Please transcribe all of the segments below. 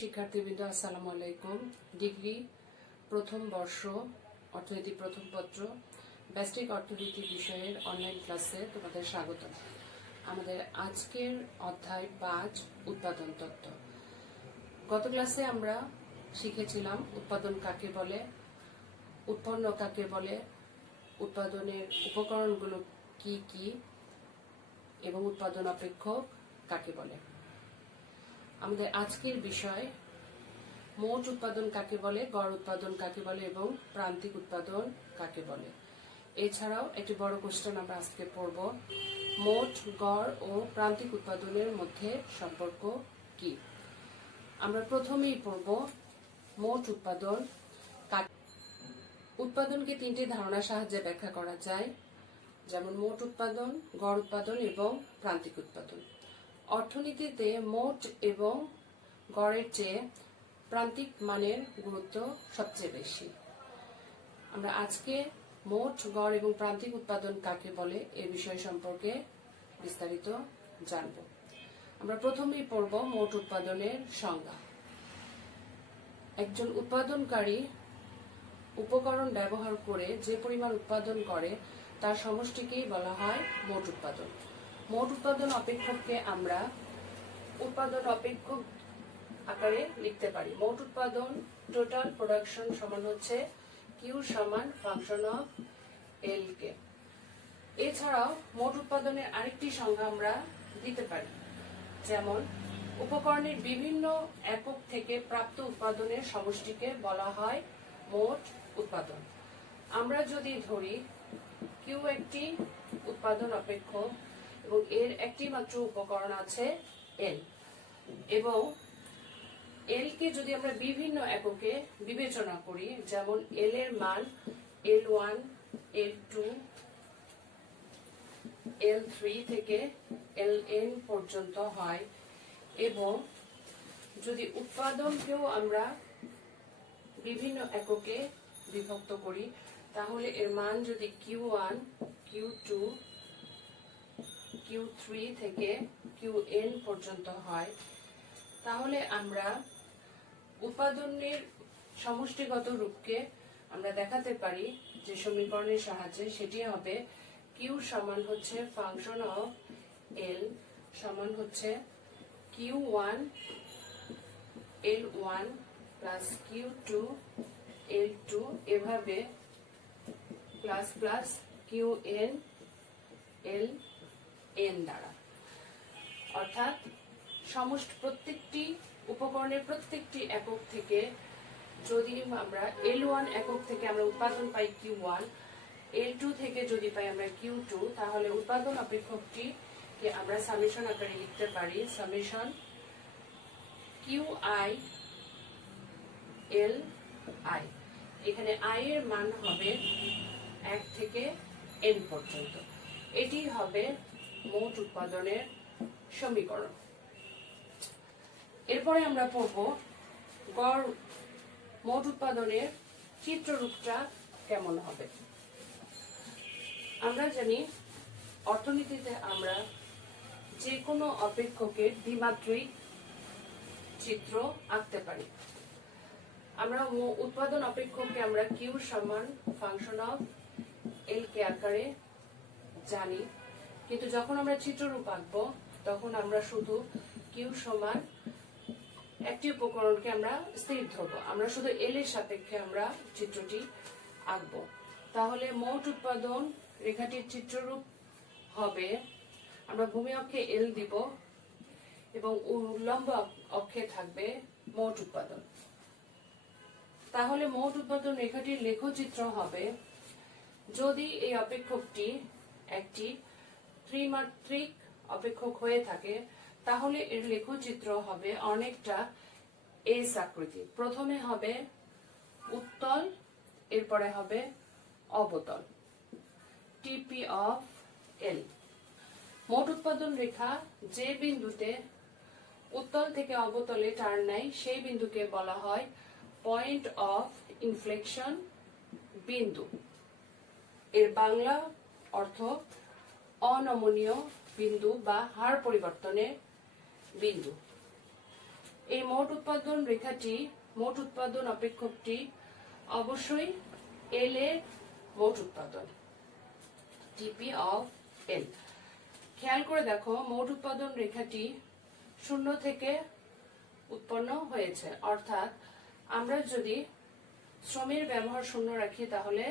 শিক্ষার্থীবৃন্দ আসসালামু আলাইকুম। ডিগ্রি প্রথম বর্ষ অর্থনীতি প্রথম পত্র ব্যষ্টিক অর্থনীতি বিষয়ের অনলাইন ক্লাসে তোমাদের স্বাগত। আমাদের আজকের অধ্যায় 5 উৎপাদন তত্ত্ব। গত ক্লাসে আমরা শিখেছিলাম উৎপাদন কাকে বলে, উৎপন্ন কাকে বলে, উৎপাদনের উপকরণগুলো কি কি এবং উৎপাদন অপেক্ষক কাকে বলে। আমাদের আজকের বিষয় মোট উৎপাদন কাকে বলে, গড় উৎপাদন কাকে বলে এবং প্রান্তিক উৎপাদন কাকে বলে। এছাড়াও একটি বড় কোশ্চেন আমরা আজকে পড়ব, মোট, গড় ও প্রান্তিক উৎপাদনের মধ্যে সম্পর্ক কি। আমরা প্রথমেই পড়ব মোট উৎপাদন। উৎপাদনকে তিনটি ধারণার সাহায্যে ব্যাখ্যা করা যায়, যেমন মোট উৎপাদন, গড় উৎপাদন এবং প্রান্তিক উৎপাদন। অর্থনীতিতে মোট এবং গড়ের চেয়ে প্রান্তিক মানের গুরুত্ব সবচেয়ে বেশি। আমরা আজকে মোট, গড় এবং প্রান্তিক উৎপাদন কাকে বলে এ বিষয় সম্পর্কে বিস্তারিত জানব। আমরা প্রথমেই পড়ব মোট উৎপাদনের সংজ্ঞা। একজন উৎপাদনকারী উপকরণ ব্যবহার করে যে পরিমাণ উৎপাদন করে তার সমষ্টিকেই বলা হয় মোট উৎপাদন। মোট উৎপাদন অপেক্ষককে আমরা উৎপাদন অপেক্ষক আকারে লিখতে পারি। মোট উৎপাদন টোটাল প্রোডাকশন সমান হচ্ছে কিউ সমান ফাংশন অফ এল কে। এছাড়াও মোট উৎপাদনের আরেকটি সংজ্ঞা আমরা দিতে পারি, যেমন উপকরণের বিভিন্ন একক থেকে প্রাপ্ত উৎপাদনের সমষ্টিকে বলা হয় মোট উৎপাদন। আমরা যদি ধরি কিউ একটি উৎপাদন অপেক্ষক এবং এর একটি মাত্র উপকরণ আছে এল, এবং এল কে যদি আমরা বিভিন্ন এককে বিবেচনা করি, যেমন এল এর মান L1, L2, L3 থেকে Ln পর্যন্ত হয়, এবং যদি উৎপাদনকেও আমরা বিভিন্ন এককে বিভক্ত করি তাহলে এর মান যদি Q1, Q2, Q3 থেকে Qn পর্যন্ত হয়, তাহলে আমরা উৎপাদনের সমষ্টিগত রূপকে আমরা দেখাতে পারি যে সমীকরণের সাহায্যে, সেটি হবে কিউ সমান হচ্ছে ফাংশন অফ এল সমান হচ্ছে Q1 L1 plus Q2 L2 এভাবে প্লাস প্লাস Qn Ln দ্বারা। অর্থাৎ সমষ্টি প্রত্যেকটি উপকরণের প্রত্যেকটি একক থেকে যদি আমরা L1 একক থেকে আমরা উৎপাদন পাই Q1, L2 থেকে যদি পাই আমরা Q2, তাহলে উৎপাদন অপেক্ষকটিকে আমরা সামেশন আকারে লিখতে পারি, সামেশন QI Li। এখানে I এর মান হবে 1 থেকে n পর্যন্ত। এটি হবে মোট উৎপাদনের সমীকরণ। এরপরে আমরা পড়ব গড়। মোট উৎপাদনের চিত্ররূপটা কেমন হবে। আমরা জানি অর্থনীতিতে আমরা যে কোনো অপেক্ষকের দ্বিমাত্রিক চিত্র আঁকতে পারি। আমরা উৎপাদন অপেক্ষককে আমরা কিউ সমান ফাংশন অফ এল কে আকারে জানি, কিন্তু যখন আমরা চিত্ররূপ আঁকবো তখন আমরা শুধু কিউ সমান একটি উপকরণকে আমরা স্থির ধরবো, আমরা শুধু এল এর সাপেক্ষে আমরা চিত্রটি আঁকবো। তাহলে মোট উৎপাদন রেখাটির চিত্ররূপ হবে, আমরা ভূমি অক্ষে এল দিব এবং উল্লম্ব অক্ষে থাকবে মোট উৎপাদন। তাহলে মোট উৎপাদন রেখাটির লেখচিত্র হবে, যদি এই অপেক্ষকটি একটি ত্রিমাত্রিক অপেক্ষক হয়ে থাকে তাহলে এর লেখচিত্র হবে অনেকটা এস আকৃতি। প্রথমে হবে উত্তল, এরপরে হবে অবতল, টিপি অফ এল। মোট উৎপাদন রেখা যে বিন্দুতে উত্তল থেকে অবতলে টার্ন নেয় সেই বিন্দুকে বলা হয় পয়েন্ট অফ ইনফ্লেকশন বিন্দু। এর বাংলা অর্থ অনমনীয় বিন্দু বা হার পরিবর্তনের বিন্দু। এই মোট উৎপাদন অপেক্ষকটি অবশ্যই এল এর মোট উৎপাদন, টিপি অফ এল। খেয়াল করে দেখো, মোট উৎপাদন রেখাটি শূন্য থেকে উৎপন্ন হয়েছে, অর্থাৎ আমরা যদি শ্রমের ব্যবহার শূন্য রাখি তাহলে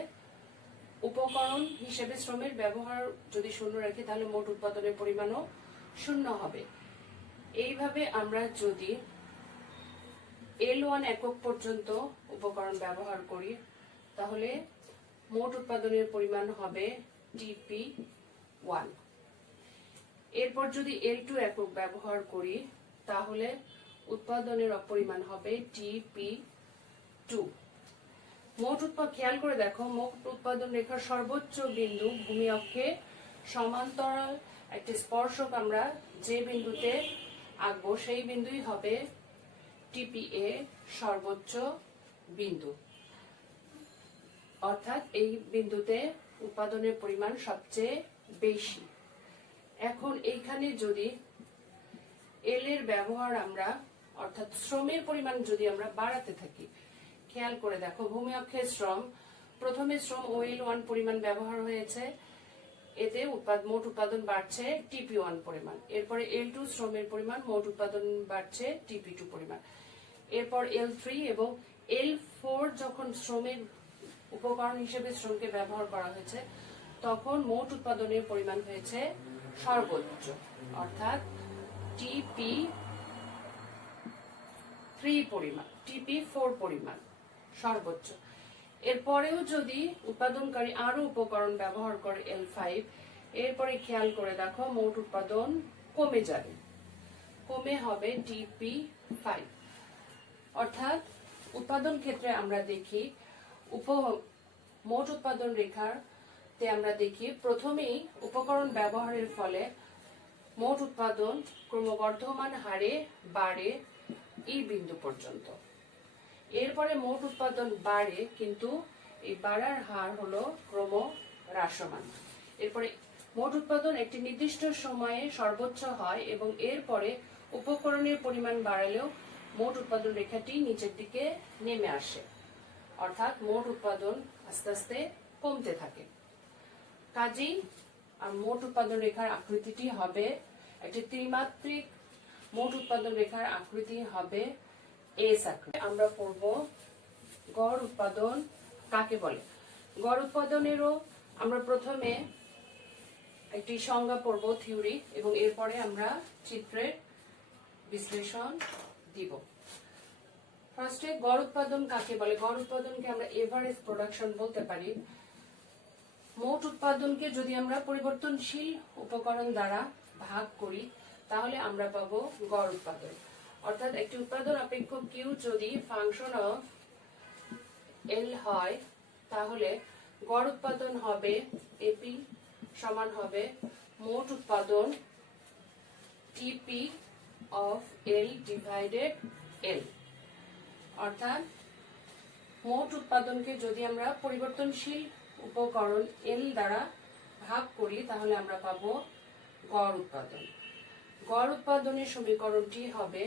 উপকরণ হিসেবে শ্রমের ব্যবহার যদি শূন্য রাখি তাহলে মোট উৎপাদনের পরিমাণও শূন্য হবে। এইভাবে আমরা যদি L1 একক পর্যন্ত উপকরণ ব্যবহার করি তাহলে মোট উৎপাদনের পরিমাণ হবে TP1। এরপর যদি L2 একক ব্যবহার করি তাহলে উৎপাদনের পরিমাণ হবে TP2। খেয়াল করে দেখো, মোট উৎপাদন রেখার সর্বোচ্চ বিন্দু ভূমি অক্ষে সমান্তরাল একটি স্পর্শক আমরা যে বিন্দুতে আঁকবো সেই বিন্দুই হবে টিপিএ সর্বোচ্চ বিন্দু, অর্থাৎ এই বিন্দুতে উৎপাদনের পরিমাণ সবচেয়ে বেশি। এখন এইখানে যদি এল এর ব্যবহার আমরা অর্থাৎ শ্রমের পরিমাণ যদি আমরা বাড়াতে থাকি, খেয়াল করে দেখো, ভূমি অক্ষের শ্রম, প্রথমে শ্রম OL1 পরিমাণ ব্যবহার হয়েছে, এতে মোট উৎপাদন বাড়ছে TP1 পরিমাণ। এরপরে L2 শ্রমের পরিমাণ, মোট উৎপাদন বাড়ছে TP2 পরিমাণ। এরপর L3 এবং L4 যখন শ্রমের উপকরণ হিসেবে শ্রমকে ব্যবহার করা হয়েছে তখন মোট উৎপাদনের পরিমাণ হয়েছে সর্বোচ্চ, অর্থাৎ TP4 পরিমাণ সর্বোচ্চ। এরপরেও যদি উৎপাদনকারী আরো উপকরণ ব্যবহার করে L5, এরপরে খেয়াল করে দেখো মোট উৎপাদন কমে যাবে, কমে হবে TP5। অর্থাৎ উৎপাদন ক্ষেত্রে আমরা দেখি মোট উৎপাদন রেখাতে আমরা দেখি প্রথমেই উপকরণ ব্যবহারের ফলে মোট উৎপাদন ক্রমবর্ধমান হারে বাড়ে এই বিন্দু পর্যন্ত। এরপরে মোট উৎপাদন বাড়ে, কিন্তু এই বাড়ার হার হলো ক্রম হ্রাসমান। এরপরে মোট উৎপাদন একটি নির্দিষ্ট সময়ে সর্বোচ্চ হয় এবং এরপরে উপকরণের পরিমাণ বাড়ালেও মোট উৎপাদন রেখাটি নিচের দিকে নেমে আসে, অর্থাৎ মোট উৎপাদন আস্তে আস্তে কমতে থাকে। কাজেই মোট উৎপাদন রেখার আকৃতিটি হবে একটি ত্রিমাত্রিক, মোট উৎপাদন রেখার আকৃতি হবে এস আকৃতি। আমরা পড়ব গড় উৎপাদন কাকে বলে। গড় উৎপাদনেরও আমরা প্রথমে একটি সংজ্ঞা পড়ব, থিওরি, এবং এরপরে আমরা চিত্রের বিশ্লেষণ দিব। ফার্স্টে গড় উৎপাদন কাকে বলে। গড় উৎপাদনকে আমরা এভারেজ প্রোডাকশন বলতে পারি। মোট উৎপাদনকে যদি আমরা পরিবর্তনশীল উপকরণ দ্বারা ভাগ করি তাহলে আমরা পাবো গড় উৎপাদন। অর্থাৎ একটি উৎপাদন অপেক্ষক কিউ যদি ফাংশন অফ এল হয় তাহলে গড় উৎপাদন হবে এপি সমান হবে মোট উৎপাদন টিপি অফ এল ডিভাইডেড এল। অর্থাৎ মোট উৎপাদনকে যদি আমরা পরিবর্তনশীল উপকরণ এল দ্বারা ভাগ করি তাহলে আমরা পাবো গড় উৎপাদন। গড় উৎপাদনের সমীকরণটি হবে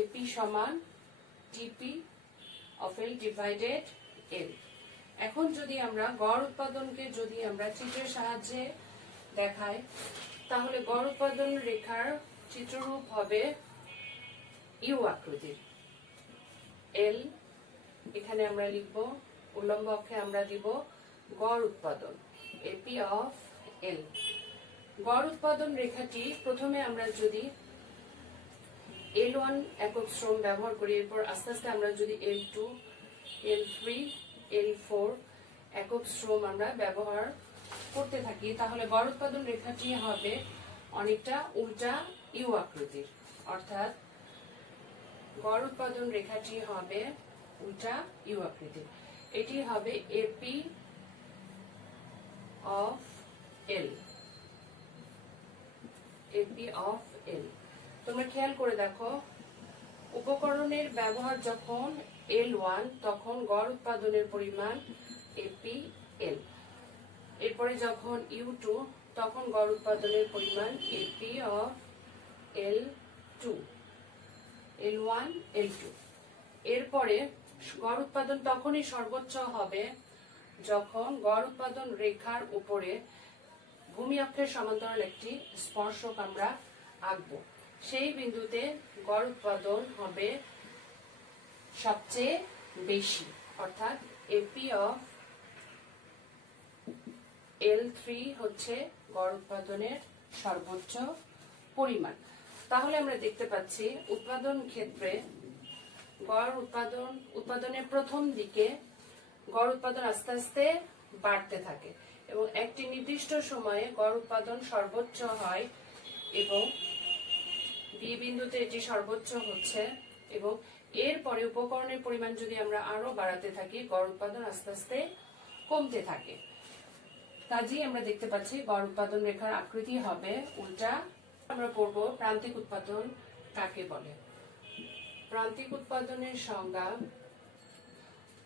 এপি সমান টিপি অফ এল ডিভাইডেড এল। এখন যদি আমরা গড় উৎপাদনকে যদি আমরা চিত্রের সাহায্যে দেখাই তাহলে গড় উৎপাদন রেখার চিত্ররূপ হবে ইউ আকৃতির। এল এখানে আমরা লিখব, উল্লম্ব অক্ষে আমরা দিব গড় উৎপাদন এপি অফ এল। গড় উৎপাদন রেখাটি প্রথমে আমরা যদি L1 একক শ্রম ব্যবহার করি, এরপর আস্তে আস্তে আমরা যদি L2, L3, L4 একক শ্রম আমরা ব্যবহার করতে থাকি তাহলে গড় উৎপাদন রেখাটি হবে অনেকটা উল্টা ইউ আকৃতির। অর্থাৎ গড় উৎপাদন রেখাটি হবে উল্টা ইউ আকৃতির। এটি হবে AP of L, AP of L. তোমরা খেয়াল করে দেখো, উপকরণের ব্যবহার যখন L1 তখন গড় উৎপাদনের পরিমাণ এপি এল। এরপরে যখন U2 তখন গড় উৎপাদনের পরিমাণ AP of L2। L1 L2। এরপরে গড় উৎপাদন তখনই সর্বোচ্চ হবে যখন গড় উৎপাদন রেখার উপরে ভূমি অক্ষের সমান্তরাল একটি স্পর্শক আমরা আঁকবো। সেই বিন্দুতে গড় উৎপাদন হবে সবচেয়ে বেশি, অর্থাৎ এপি অফ L3 হচ্ছে গড় উৎপাদনের সর্বোচ্চ পরিমাণ। তাহলে আমরা দেখতে পাচ্ছি উৎপাদন ক্ষেত্রে গড় উৎপাদনের প্রথম দিকে গড় উৎপাদন আস্তে আস্তে বাড়তে থাকে এবং একটি নির্দিষ্ট সময়ে গড় উৎপাদন সর্বোচ্চ হয় এবং বি বিন্দুতে এটি সর্বোচ্চ হচ্ছে এবং এরপরে উপকরণের পরিমাণ যদি আমরা আরো বাড়াতে থাকি গড় উৎপাদন আস্তে আস্তে কমতে থাকে। কাজেই আমরা দেখতে পাচ্ছি গড় উৎপাদন রেখার আকৃতি হবে উল্টা। আমরা পড়ব প্রান্তিক উৎপাদন কাকে বলে। প্রান্তিক উৎপাদনের সংজ্ঞা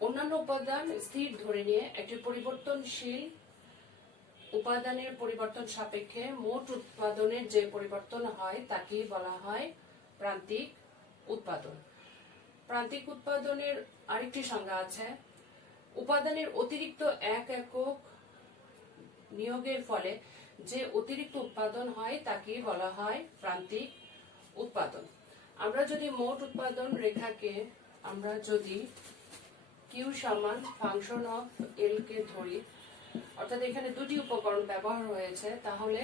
অন্যান্য উপাদান স্থির ধরে নিয়ে একটি পরিবর্তনশীল উপাদানের পরিবর্তন সাপেক্ষে মোট উৎপাদনের যে পরিবর্তন হয় তাকে বলা হয় প্রান্তিক উৎপাদন। প্রান্তিক উৎপাদনের আরেকটি সংজ্ঞা আছে, উপাদানের অতিরিক্ত এক একক নিয়োগের ফলে যে অতিরিক্ত উৎপাদন হয় তাকে বলা হয় প্রান্তিক উৎপাদন। আমরা যদি মোট উৎপাদন রেখাকে আমরা যদি কিউ সমান ফাংশন অফ এল কে ধরি, অর্থাৎ এখানে দুটি উপকরণ ব্যবহার হয়েছে, তাহলে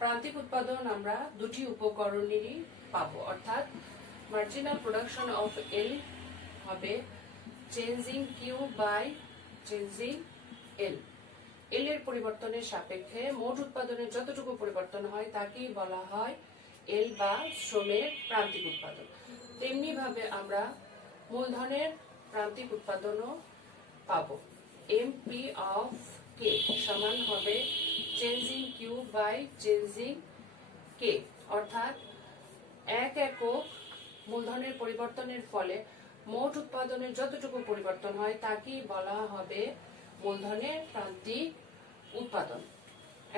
প্রান্তিক উৎপাদন আমরা দুটি উপকরণেরই পাবো, অর্থাৎ মার্জিনাল প্রোডাকশন অফ এল হবে চেঞ্জিং কিউ বাই চেঞ্জিং এল। এল এর পরিবর্তনের সাপেক্ষে মোট উৎপাদনের যতটুকু পরিবর্তন হয় তাকেই বলা হয় এল বা শ্রমের প্রান্তিক উৎপাদন। তেমনি ভাবে আমরা মূলধনের প্রান্তিক উৎপাদনও পাবো। এমপি অফ কে সমান হবে চেঞ্জিং কিউ বাই চেঞ্জিং কে, অর্থাৎ এক একক মূলধনের পরিবর্তনের ফলে মোট উৎপাদনের যতটুকু পরিবর্তন হয় তাকেই বলা হবে মূলধনের প্রান্তিক উৎপাদন।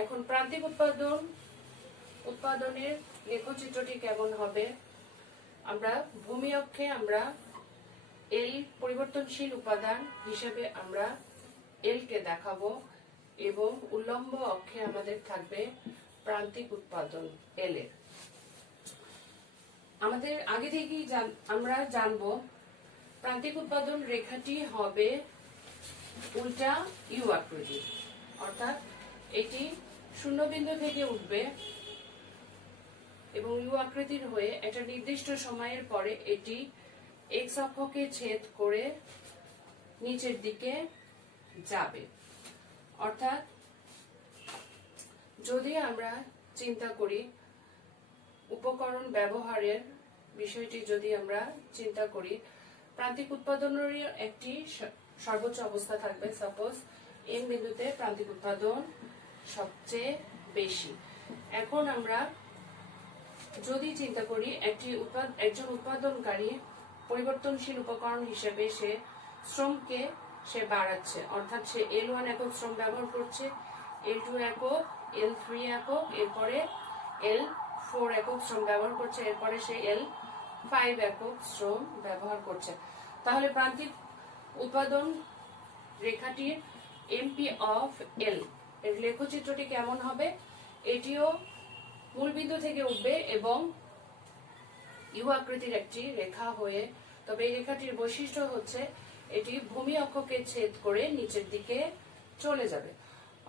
এখন প্রান্তিক উৎপাদনের লেখচিত্রটি কেমন হবে? আমরা ভূমি অক্ষে আমরা এল পরিবর্তনশীল উপাদান হিসেবে আমরা এল কে দেখাবো এবং উল্লম্ব অক্ষে আমাদের থাকবে প্রান্তিক উৎপাদন এল এর। আমাদের আগে থেকেই আমরা জানবো প্রান্তিক উৎপাদন রেখাটি হবে উল্টা ইউ আকৃতি, অর্থাৎ এটি শূন্য বিন্দু থেকে উঠবে এবং ইউ আকৃতির হয়ে একটা নির্দিষ্ট সময়ের পরে এটি এক্স অক্ষকে ছেদ করে নিচের দিকে যাবে। অর্থাৎ যদি আমরা চিন্তা করি উপকরণ ব্যবহারের বিষয়টি, যদি আমরা চিন্তা করি প্রান্তিক উৎপাদনের একটি সর্বোচ্চ অবস্থা থাকবে। সাপোজ এম বিন্দুতে প্রান্তিক উৎপাদন সবচেয়ে বেশি। এখন আমরা যদি চিন্তা করি একজন উৎপাদনকারী পরিবর্তনশীল উপকরণ হিসেবে সে শ্রমকে সে বাড়াচ্ছে, অর্থাৎ সে L1 একক শ্রম ব্যবহার করছে, L2 একক, L3 একক, এরপরে L4 একক শ্রম ব্যবহার করছে, এরপরে সে L5 একক শ্রম ব্যবহার করছে। তাহলে প্রান্তিক উৎপাদন রেখাটির এমপি অফ এল এর লেখচিত্রটি কেমন হবে? এটিও মূলবিন্দু থেকে উঠবে এবং ইউ আকৃতির একটি রেখা হয়ে, তবে এই রেখাটির বৈশিষ্ট্য হচ্ছে এটি ভূমি অক্ষকে ছেদ করে নিচের দিকে চলে যাবে।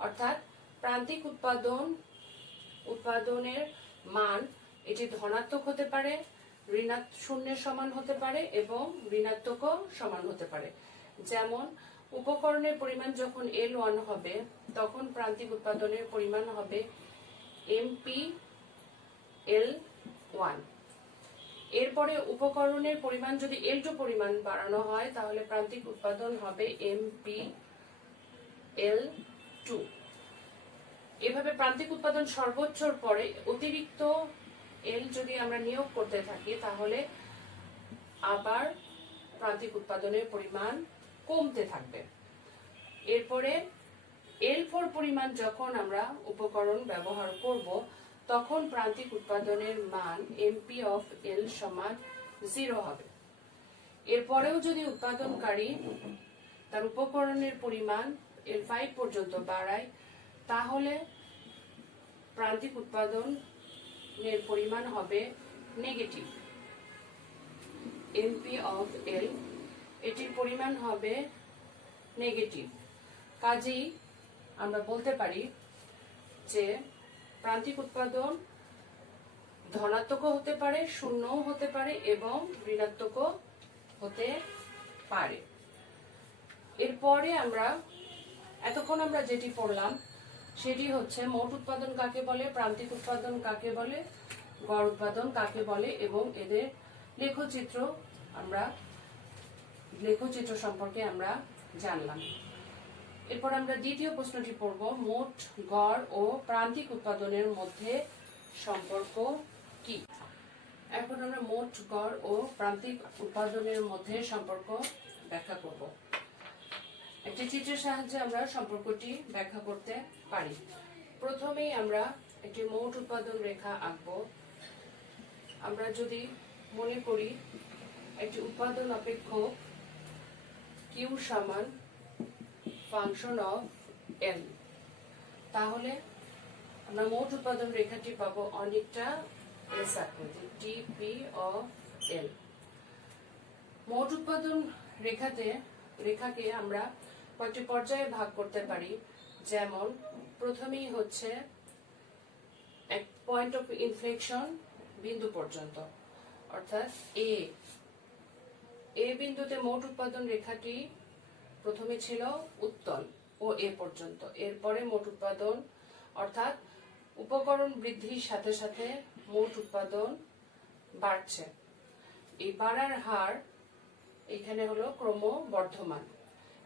অর্থাৎ প্রান্তিক উৎপাদনের মান এটি ধনাত্মক হতে পারে, শূন্যের সমান হতে পারে এবং ঋণাত্মকও সমান হতে পারে। যেমন উপকরণের পরিমাণ যখন L1 হবে তখন প্রান্তিক উৎপাদনের পরিমাণ হবে এমপি L1। এরপরে উপকরণের পরিমাণ যদি L2 পরিমাণ বাড়ানো হয় তাহলে প্রান্তিক উৎপাদন হবে এমপি L2। এভাবে প্রান্তিক উৎপাদন সর্বোচ্চর পরে অতিরিক্ত এল যদি আমরা নিয়োগ করতে থাকি তাহলে আবার প্রান্তিক উৎপাদনের পরিমাণ কমতে থাকবে। এরপরে L4 পরিমাণ যখন আমরা উপকরণ ব্যবহার করব তখন প্রান্তিক উৎপাদনের মান এমপি অফ এল সমান 0 হবে। এরপরেও যদি উৎপাদনকারী তার উপকরণের পরিমাণ L5 পর্যন্ত বাড়ায়, তাহলে প্রান্তিক উৎপাদনের পরিমাণ হবে নেগেটিভ। NP of L, এটির পরিমাণ হবে নেগেটিভ। কাজেই আমরা বলতে পারি যে প্রান্তিক উৎপাদন ধনাত্মকও হতে পারে, শূন্যও হতে পারে এবং ঋণাত্মকও হতে পারে। এরপরে আমরা এতক্ষণ আমরা যেটি পড়লাম সেটি হচ্ছে মোট উৎপাদন কাকে বলে, প্রান্তিক উৎপাদন কাকে বলে, গড় উৎপাদন কাকে বলে এবং এদের লেখচিত্র সম্পর্কে আমরা জানলাম। এরপর আমরা দ্বিতীয় প্রশ্নটি পড়ব, মোট গড় ও প্রান্তিক উৎপাদনের মধ্যে সম্পর্ক কি। এখন আমরা মোট গড় ও প্রান্তিক উৎপাদনের মধ্যে সম্পর্ক ব্যাখ্যা করব। একটি চিত্রের সাহায্যে আমরা সম্পর্কটি ব্যাখ্যা করতে পারি। প্রথমেই আমরা একটি মোট উৎপাদন রেখা আঁকব। আমরা যদি মনে করি একটি উৎপাদন অপেক্ষক কিউ সমান ফাংশন অফ এল, তাহলে আমরা মোট উৎপাদন রেখাটি পাবো অনেকটা এস আকৃতি, টিপি অফ এল। মোট উৎপাদন রেখাকে আমরা কয়েকটি পর্যায়ে ভাগ করতে পারি। যেমন প্রথমেই হচ্ছে এক পয়েন্ট অফ ইনফ্লেকশন বিন্দু পর্যন্ত, অর্থাৎ এ বিন্দুতে মোট উৎপাদন রেখাটি প্রথমে ছিল উত্তল ও এ পর্যন্ত। এরপরে মোট উৎপাদন অর্থাৎ উপকরণ বৃদ্ধির সাথে সাথে মোট উৎপাদন বাড়ছে। এই বাড়ার হার এখানে হলো ক্রমবর্ধমান।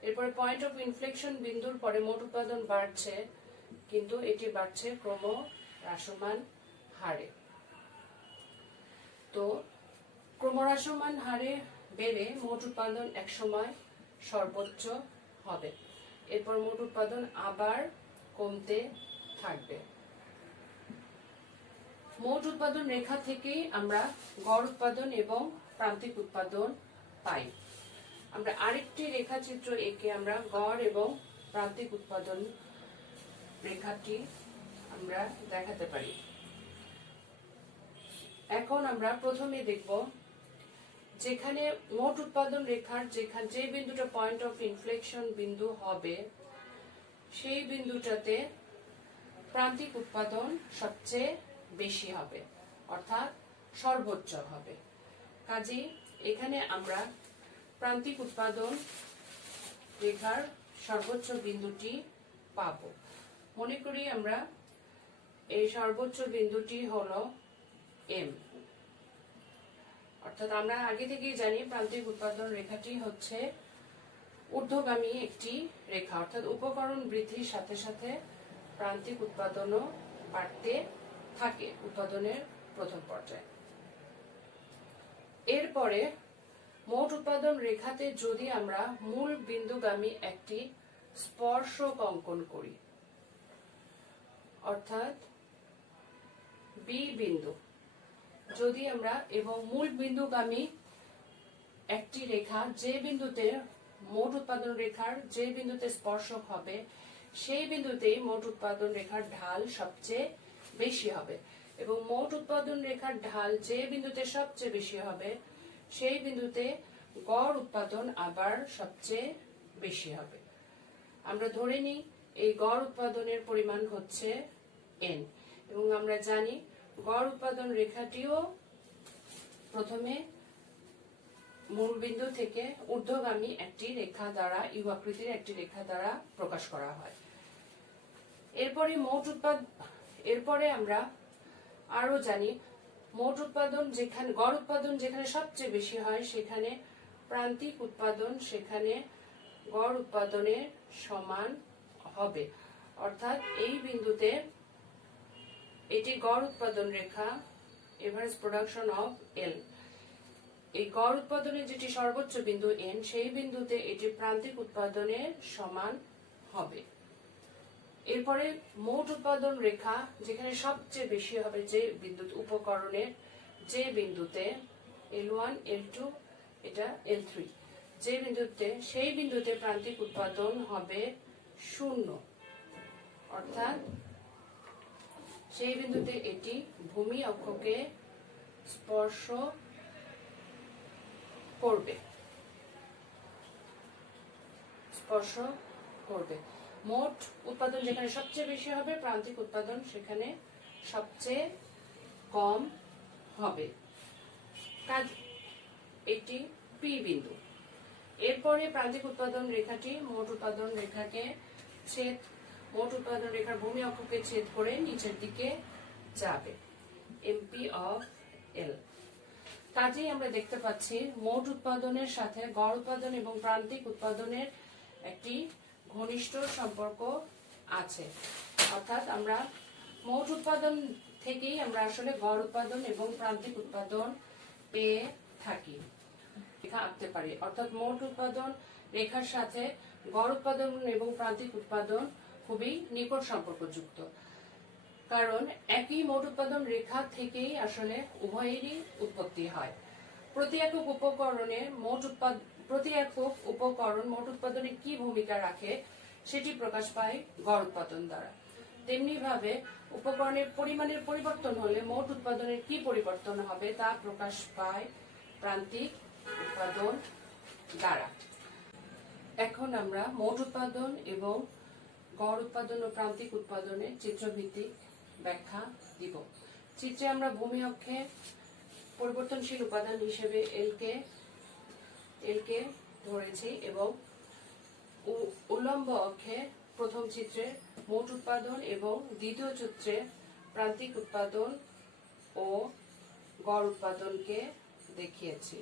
এরপরে পয়েন্ট অফ ইনফ্লেকশন বিন্দুর পরে মোট উৎপাদন বাড়ছে, কিন্তু এটি বাড়ছে ক্রমহ্রাসমান হারে। তো ক্রমহ্রাসমান হারে বেড়ে মোট উৎপাদন একসময় সর্বোচ্চ হবে। এরপর মোট উৎপাদন আবার কমতে থাকবে। মোট উৎপাদন রেখা থেকেই আমরা গড় উৎপাদন এবং প্রান্তিক উৎপাদন পাই। আমরা আরেকটি রেখাচিত্র এঁকে আমরা গড় এবং প্রান্তিক উৎপাদন রেখাটি আমরা দেখাতে পারি। এখন আমরা প্রথমে দেখব যেখানে মোট উৎপাদন রেখার যে বিন্দুটা পয়েন্ট অফ ইনফ্লেকশন বিন্দু হবে, সেই বিন্দুটাতে প্রান্তিক উৎপাদন সবচেয়ে বেশি হবে, অর্থাৎ সর্বোচ্চ হবে। কাজেই এখানে আমরা প্রান্তিক উৎপাদন রেখার সর্বোচ্চ বিন্দুটি পাব। মনে করি আমরা এই সর্বোচ্চ বিন্দুটি হলো এম, অর্থাৎ আমরা আগে থেকেই জানি প্রান্তিক উৎপাদন রেখাটি হচ্ছে ঊর্ধ্বগামী একটি রেখা, অর্থাৎ উপকরণ বৃদ্ধির সাথে সাথে প্রান্তিক উৎপাদনও বাড়তে থাকে উৎপাদনের প্রথম পর্যায়ে। এরপরে মোট উৎপাদন রেখাতে যদি আমরা মূল বিন্দুগামী একটি স্পর্শক অঙ্কন করি, অর্থাৎ বি বিন্দু, যদি আমরা এবং মূল বিন্দুগামী একটি রেখা যে বিন্দুতে মোট উৎপাদন রেখার যে বিন্দুতে স্পর্শক হবে, সেই বিন্দুতেই মোট উৎপাদন রেখার ঢাল সবচেয়ে বেশি হবে এবং মোট উৎপাদন রেখার ঢাল যে বিন্দুতে সবচেয়ে বেশি হবে, সেই বিন্দুতে গড় উৎপাদন আবার সবচেয়ে বেশি হবে। আমরা ধরে নিই এই গড় উৎপাদনের পরিমাণ হচ্ছে এন এবং আমরা জানি গড় উৎপাদন রেখাটিও প্রথমে মূল বিন্দু থেকে ঊর্ধ্বগামী একটি রেখা দ্বারা, ইউ আকৃতির একটি রেখা দ্বারা প্রকাশ করা হয়। এরপরে আমরা আরো জানি মোট উৎপাদন যেখানে গড় উৎপাদন যেখানে সবচেয়ে বেশি হয়, সেখানে প্রান্তিক উৎপাদন সেখানে গড় উৎপাদনের সমান হবে, অর্থাৎ এই বিন্দুতে এটি গড় উৎপাদন রেখা, এভারেজ প্রোডাকশন অফ এল। এই গড় উৎপাদনের যেটি সর্বোচ্চ বিন্দু এন, সেই বিন্দুতে এটি প্রান্তিক উৎপাদনের সমান হবে। এরপরে মোট উৎপাদন রেখা যেখানে সবচেয়ে বেশি হবে যে বিন্দুতে উপকরণের যে বিন্দুতে L1 L2 এটা L3, যে বিন্দুতে সেই বিন্দুতে প্রান্তিক উৎপাদন হবে 0, অর্থাৎ সেই বিন্দুতে এটি ভূমি অক্ষকে স্পর্শ করবে। মোট উৎপাদন যেখানে সবচেয়ে বেশি হবে, প্রান্তিক উৎপাদন সেখানে সবচেয়ে কম হবে। কাজ এটি পি বিন্দু। এরপরে প্রান্তিক উৎপাদন রেখাটি মোট উৎপাদন রেখার ভূমি অক্ষকে ছেদ করে নিচের দিকে যাবে, এমপি অফ এল। কাজেই আমরা দেখতে পাচ্ছি মোট উৎপাদনের সাথে গড় উৎপাদন এবং প্রান্তিক উৎপাদনের একটি ঘনিষ্ঠ সম্পর্ক আছে। অর্থাৎ আমরা মোট উৎপাদন থেকেই আমরা আসলে গড় উৎপাদন এবং প্রান্তিক উৎপাদন পেয়ে থাকি, রেখা আঁকতে পারি। অর্থাৎ মোট উৎপাদন রেখার সাথে গড় উৎপাদন এবং প্রান্তিক উৎপাদন খুবই নিকট সম্পর্কযুক্ত, কারণ একই মোট উৎপাদন রেখা থেকেই আসলে উভয়েরই উৎপত্তি হয়। প্রতি একক উপকরণ মোট উৎপাদনে কি ভূমিকা রাখে সেটি প্রকাশ পায় গড় উৎপাদন দ্বারা। তেমনি ভাবে উপকরণের পরিমাণের পরিবর্তন হলে মোট উৎপাদনের কি পরিবর্তন হবে তা প্রকাশ পায় প্রান্তিক উৎপাদন দ্বারা। এখন আমরা মোট উৎপাদন এবং গড় উৎপাদন ও প্রান্তিক উৎপাদনের চিত্রভিত্তিক ব্যাখ্যা দিব। চিত্রে আমরা ভূমি অক্ষে পরিবর্তনশীল উপাদান হিসেবে এল কে ধরেছি এবং উল্লম্ব অক্ষে প্রথম চিত্রে মোট উৎপাদন এবং দ্বিতীয় চিত্রে প্রান্তিক উৎপাদন ও গড় উৎপাদনকে দেখিয়েছি।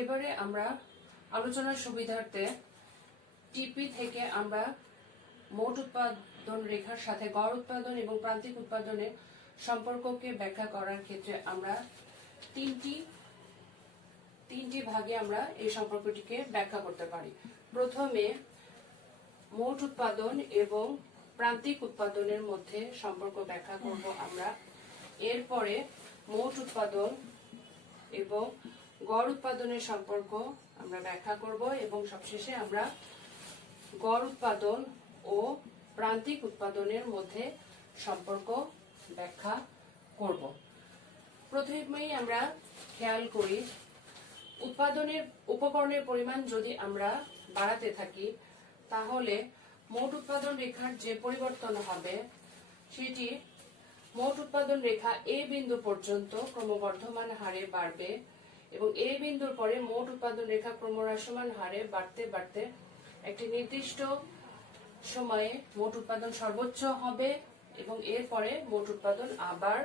এবারে আমরা আলোচনার সুবিধার্থে টিপি থেকে আমরা মোট উৎপাদন রেখার সাথে গড় উৎপাদন এবং প্রান্তিক উৎপাদনের সম্পর্ককে ব্যাখ্যা করার ক্ষেত্রে আমরা তিনটি ভাগে আমরা এই সম্পর্কটিকে ব্যাখ্যা করতে পারি। প্রথমে মোট উৎপাদন এবং প্রান্তিক উৎপাদনের মধ্যে সম্পর্ক ব্যাখ্যা করব আমরা। এরপরে মোট উৎপাদন এবং গড় উৎপাদনের সম্পর্ক আমরা ব্যাখ্যা করব এবং সবশেষে আমরা গড় উৎপাদন ও প্রান্তিক উৎপাদনের মধ্যে সম্পর্ক ব্যাখ্যা করব। প্রথমেই আমরা খেয়াল করি, উপকরণের পরিমাণ যদি আমরা বাড়াতে থাকি তাহলে মোট উৎপাদন রেখার যে পরিবর্তন হবে সেটি মোট উৎপাদন রেখা এ বিন্দু পর্যন্ত ক্রমবর্ধমান হারে বাড়বে এবং এ বিন্দুর পরে মোট উৎপাদন রেখা ক্রমহ্রাসমান হারে বাড়তে বাড়তে একটি নির্দিষ্ট সময়ে মোট উৎপাদন সর্বোচ্চ হবে এবং এরপরে মোট উৎপাদন আবার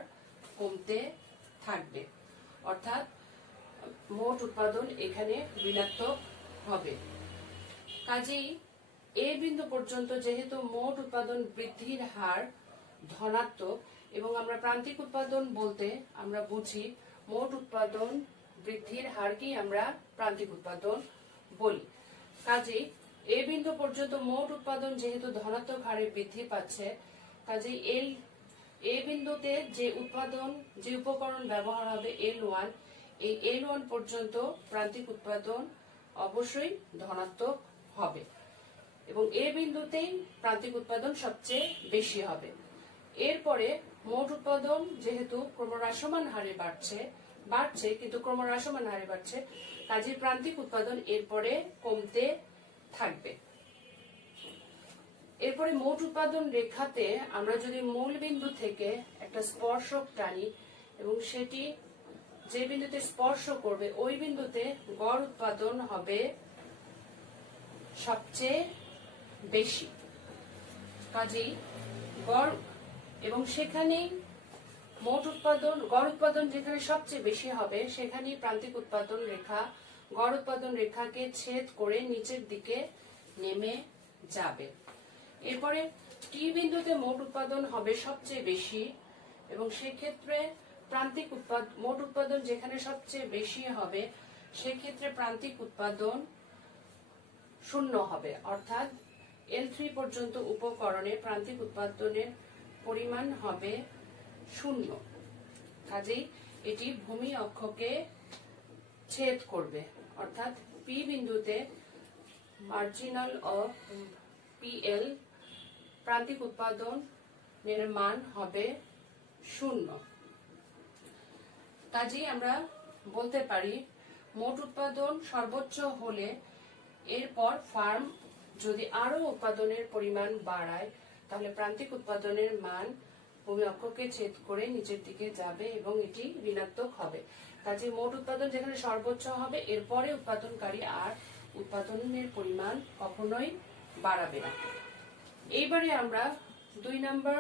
কমতে থাকবে, অর্থাৎ মোট উৎপাদন এখানে ঋণাত্মক হবে। কাজেই এ বিন্দু পর্যন্ত যেহেতু মোট উৎপাদন বৃদ্ধির হার ধনাত্মক এবং আমরা প্রান্তিক উৎপাদন বলতে আমরা বুঝি মোট উৎপাদন বৃদ্ধির হারকেই আমরা প্রান্তিক উৎপাদন বলি। কাজেই এ বিন্দু পর্যন্ত মোট উৎপাদন যেহেতু ধনাত্মক হারে বৃদ্ধি পাচ্ছে, কাজেই এ বিন্দুতে যে উপকরণ ব্যবহার হবে L1, এই L1 পর্যন্ত প্রান্তিক উৎপাদন অবশ্যই ধনাত্মক হবে এবং এ বিন্দুতেই প্রান্তিক উৎপাদন সবচেয়ে বেশি হবে। এরপরে মোট উৎপাদন যেহেতু ক্রমহ্রাসমান হারে বাড়ছে কিন্তু ক্রমহ্রাসমান হারে বাড়ছে, কাজেই প্রান্তিক উৎপাদন এরপরে কমতে থাকবে। এরপরে মোট উৎপাদন রেখাতে আমরা যদি মূল বিন্দু থেকে একটা স্পর্শক টানি এবং সেটি যে বিন্দুতে স্পর্শ করবে ওই বিন্দুতে গড় উৎপাদন হবে সবচেয়ে বেশি। কাজেই গড় এবং সেখানেই গড় উৎপাদন যেখানে সবচেয়ে বেশি হবে সেখানেই প্রান্তিক উৎপাদন রেখা গড় উৎপাদন রেখাকে ছেদ করে নিচের দিকে নেমে যাবে। এরপরে টি বিন্দুতে মোট উৎপাদন হবে সবচেয়ে বেশি এবং সেক্ষেত্রে মোট উৎপাদন যেখানে সবচেয়ে বেশি হবে সেক্ষেত্রে প্রান্তিক উৎপাদন 0 হবে, অর্থাৎ L3 পর্যন্ত উপকরণে প্রান্তিক উৎপাদনের পরিমাণ হবে 0। কাজেই এটি ভূমি অক্ষকে ছেদ করবে, অর্থাৎ পি বিন্দুতে মার্জিনাল অফ পিএল প্রান্তিক উৎপাদনের মান হবে 0। কাজেই আমরা বলতে পারি মোট উৎপাদন সর্বোচ্চ হলে এরপর ফার্ম যদি আরো উৎপাদনের পরিমাণ বাড়ায় তাহলে প্রান্তিক উৎপাদনের মান ভূমি অক্ষকে ছেদ করে নিচের দিকে যাবে এবং এটি ঋণাত্মক হবে। কাজে মোট উৎপাদন যেখানে সর্বোচ্চ হবে এরপরে উৎপাদনকারী আর উৎপাদনের পরিমাণ কখনোই বাড়াবে না। এইবারে আমরা 2 নম্বর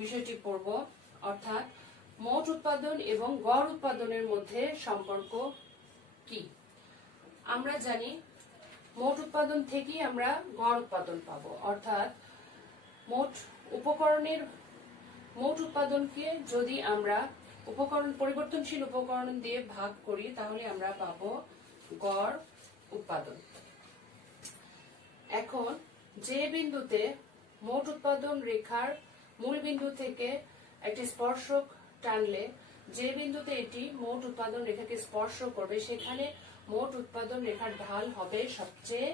বিষয়টি পড়ব, অর্থাৎ মোট উৎপাদন এবং গড় উৎপাদনের মধ্যে সম্পর্ক কি। আমরা জানি মোট উৎপাদন থেকেই আমরা গড় উৎপাদন পাবো, অর্থাৎ মোট উৎপাদনকে যদি আমরা পরিবর্তনশীল উপকরণ দিয়ে ভাগ করি তাহলে আমরা পাবো গড় উৎপাদন। এখন যে বিন্দুতে মোট উৎপাদন রেখার মূল বিন্দু থেকে একটি স্পর্শক টানলে যে বিন্দুতে এটি মোট উৎপাদন রেখাকে স্পর্শ করবে সেখানে মোট উৎপাদন রেখার ঢাল হবে সবচেয়ে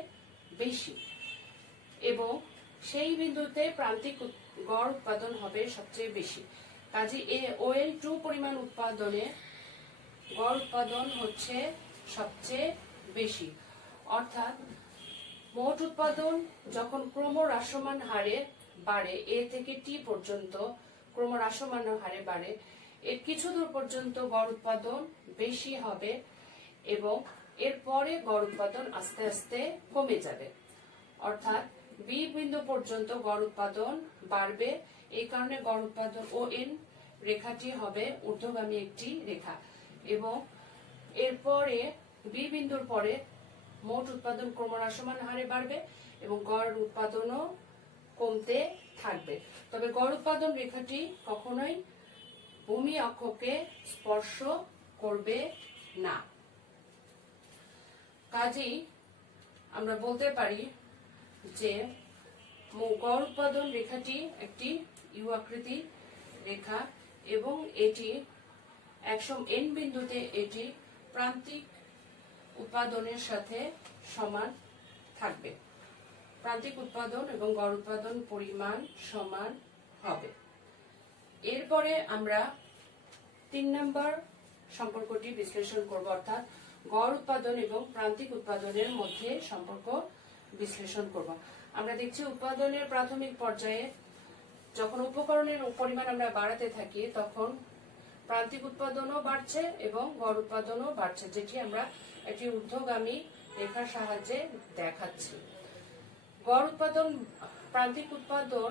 বেশি এবং সেই বিন্দুতে প্রান্তিক গড় উৎপাদন হবে সবচেয়ে বেশি। কাজে OL2 পরিমাণ উৎপাদনে গড় উৎপাদন হচ্ছে সবচেয়ে বেশি, অর্থাৎ মোট উৎপাদন যখন ক্রমহ্রাসমান হারে বাড়ে, A থেকে T পর্যন্ত ক্রমহ্রাসমান হারে বাড়ে, এর কিছু দূর পর্যন্ত গড় উৎপাদন বেশি হবে এবং এরপরে গড় উৎপাদন আস্তে আস্তে কমে যাবে, অর্থাৎ B বিন্দু পর্যন্ত গড় উৎপাদন বাড়বে। এই কারণে গড় উৎপাদন ON রেখাটি হবে ঊর্ধ্বগামী একটি রেখা এবং এরপরে B বিন্দুর পরে মোট উৎপাদন ক্রমহ্রাসমান হারে বাড়বে এবং গড় উৎপাদনও কমতে থাকবে। তবে গড় উৎপাদন রেখাটি কখনোই ভূমি অক্ষকে স্পর্শ করবে না। কাজেই আমরা বলতে পারি যে গড় উৎপাদন রেখাটি একটি ইউ আকৃতি রেখা এবং এটি n বিন্দুতে এটি প্রান্তিক উৎপাদনের সাথে সমান থাকবে। প্রান্তিক উৎপাদন এবং গড় উৎপাদন পরিমাণ সমান হবে। এরপরে আমরা 3 নম্বর সম্পর্কটি বিশ্লেষণ করব, অর্থাৎ গড় উৎপাদন এবং প্রান্তিক উৎপাদনের মধ্যে সম্পর্ক বিশ্লেষণ করব। আমরা দেখছি উৎপাদনের প্রাথমিক পর্যায়ে যখন উপকরণের পরিমাণ আমরা বাড়াতে থাকি তখন প্রান্তিক উৎপাদনও বাড়ছে এবং গড় উৎপাদনও বাড়ছে, যেটি আমরা একটি ঊর্ধ্বগামী রেখার সাহায্যে দেখাচ্ছি। গড় উৎপাদন, প্রান্তিক উৎপাদন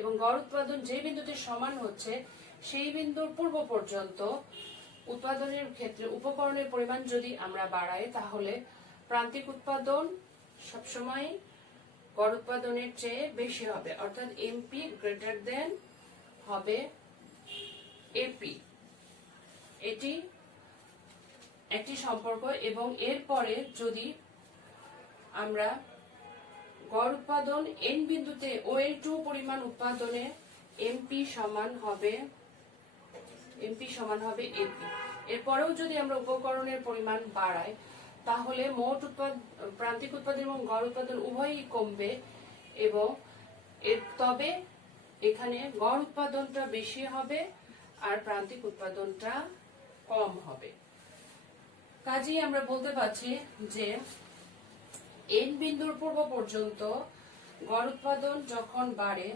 এবং গড় উৎপাদন যে বিন্দুতে সমান হচ্ছে সেই বিন্দুর পূর্ব পর্যন্ত উৎপাদনের ক্ষেত্রে উপকরণের পরিমাণ যদি আমরা বাড়াই তাহলে প্রান্তিক উৎপাদন সবসময় গড় উৎপাদনের চেয়ে বেশি হবে, অর্থাৎ MP গ্রেটার দেন হবে AP। এটি একটি সম্পর্ক এবং এরপরে যদি আমরা গড় উৎপাদন N বিন্দুতে OL2 পরিমাণ উৎপাদনে MP সমান হবে AP। এরপরেও যদি আমরা উপকরণের পরিমাণ বাড়াই তাহলে মোট প্রান্তিক উৎপাদন এবং গড় উৎপাদন উভয়ই কমবে এবং তবে এখানে গড় উৎপাদনটা বেশি হবে আর প্রান্তিক উৎপাদনটা কম হবে। কাজেই আমরা বলতে পারছি যে N বিন্দুর পূর্ব পর্যন্ত গড় উৎপাদন যখন বাড়ে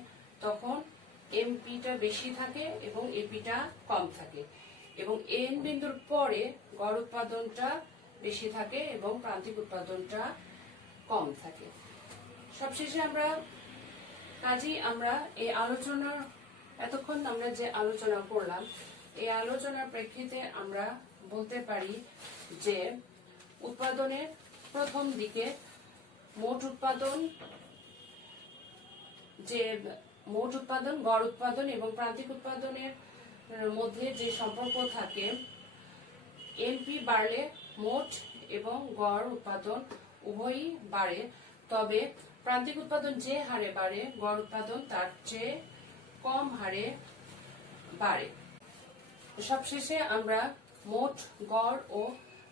তখন MPটা বেশি থাকে এবং APটা কম থাকে এবং N বিন্দুর পরে গড় উৎপাদনটা বেশি থাকে এবং প্রান্তিক উৎপাদনটা কম থাকে। সবশেষে আমরা এই আলোচনার এতক্ষণ আমরা যে আলোচনা করলাম এই আলোচনার প্রেক্ষিতে আমরা বলতে পারি যে উৎপাদনের প্রথম দিকে মোট উৎপাদন, গড় উৎপাদন এবং প্রান্তিক উৎপাদনের মধ্যে যে সম্পর্ক থাকে, MP বাড়লে মোট এবং গড় উৎপাদন উভয়ই বাড়ে, তবে প্রান্তিক উৎপাদন যে হারে বাড়ে গড় উৎপাদন তার চেয়ে কম হারে বাড়ে। সবশেষে আমরা মোট, গড় ও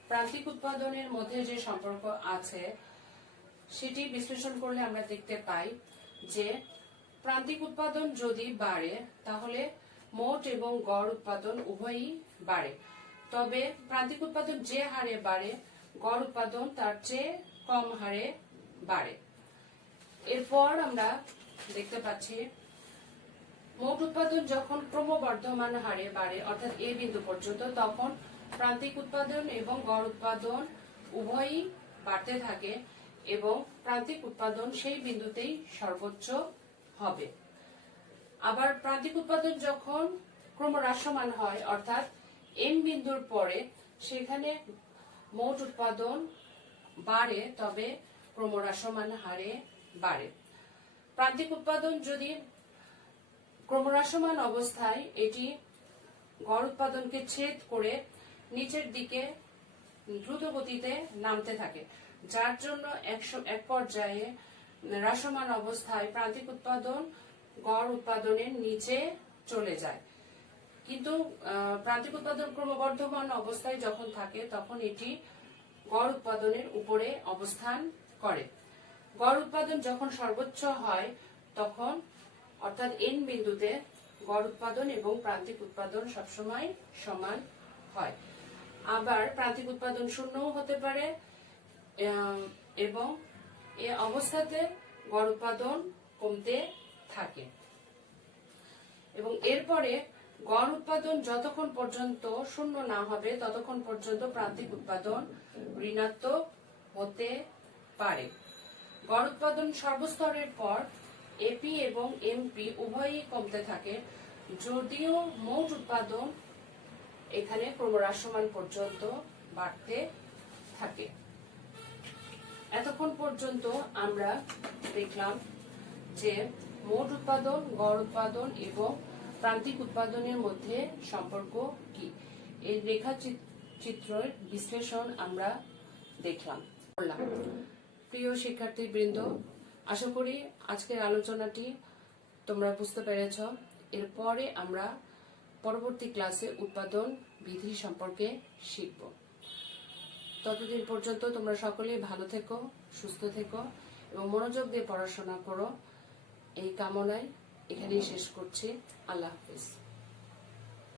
প্রান্তিক উৎপাদনের মধ্যে যে সম্পর্ক আছে সেটি বিশ্লেষণ করলে আমরা দেখতে পাই যে প্রান্তিক উৎপাদন যদি বাড়ে তাহলে মোট এবং গড় উৎপাদন উভয়ই বাড়ে। তবে প্রান্তিক উৎপাদন যে হারে বাড়ে গড় উৎপাদন তার চেয়ে কম হারে বাড়ে। এরপর আমরা দেখতে পাচ্ছি মোট উৎপাদন যখন ক্রমবর্ধমান হারে বাড়ে অর্থাৎ এ বিন্দু পর্যন্ত, তখন প্রান্তিক উৎপাদন এবং গড় উৎপাদন উভয়ই বাড়তে থাকে এবং প্রান্তিক উৎপাদন সেই বিন্দুতেই সর্বোচ্চ হবে। আবার প্রান্তিক উৎপাদন যখন ক্রমহ্রাসমান হয় অর্থাৎ এম বিন্দুর পরে, সেখানে মোট উৎপাদন বাড়ে তবে ক্রমহ্রাসমান হারে বাড়ে। প্রান্তিক উৎপাদন যদি ক্রমহ্রাসমান অবস্থায় এটি গড় উৎপাদনকে ছেদ করে নিচের দিকে দ্রুত গতিতে নামতে থাকে, যার জন্য এক পর্যায়ে হ্রাসমান অবস্থায় প্রান্তিক উৎপাদন গড় উৎপাদনের নিচে চলে যায়। কিন্তু প্রান্তিক উৎপাদন ক্রমবর্ধমান অবস্থায় যখন থাকে তখন এটি গড় উৎপাদনের উপরে অবস্থান করে। গড় উৎপাদন যখন সর্বোচ্চ হয় তখন অর্থাৎ এন বিন্দুতে গড় উৎপাদন এবং প্রান্তিক উৎপাদন সবসময় সমান হয়। আবার প্রান্তিক উৎপাদন শূন্যও হতে পারে এবং এ অবস্থাতে গড় উৎপাদন কমতে থাকে। এবং এরপরে গড় উৎপাদন যতক্ষণ পর্যন্ত শূন্য না হবে ততক্ষণ পর্যন্ত প্রান্তিক উৎপাদন ঋণাত্মক হতে পারে। গড় উৎপাদন সর্বস্তরের পর এপি এবং এমপি উভয়ই কমতে থাকে, যদিও মোট উৎপাদন এখানে ক্রমহ্রাসমান পর্যন্ত বাড়তে থাকে। এতক্ষণ পর্যন্ত আমরা দেখলাম যে মোট উৎপাদন, গড় উৎপাদন এবং প্রান্তিক উৎপাদনের মধ্যে সম্পর্ক কি, এই রেখাচিত্রের বিশ্লেষণ আমরা দেখলাম। প্রিয় শিক্ষার্থীবৃন্দ, আশা করি আজকের আলোচনাটি তোমরা বুঝতে পেরেছ। এরপরে আমরা পরবর্তী ক্লাসে উৎপাদন বিধি সম্পর্কে শিখব। ততদিন পর্যন্ত তোমরা সকলে ভালো থেকো, সুস্থ থেকো এবং মনোযোগ দিয়ে পড়াশোনা করো, এই কামনায় এখানেই শেষ করছি। আল্লাহ হাফেজ।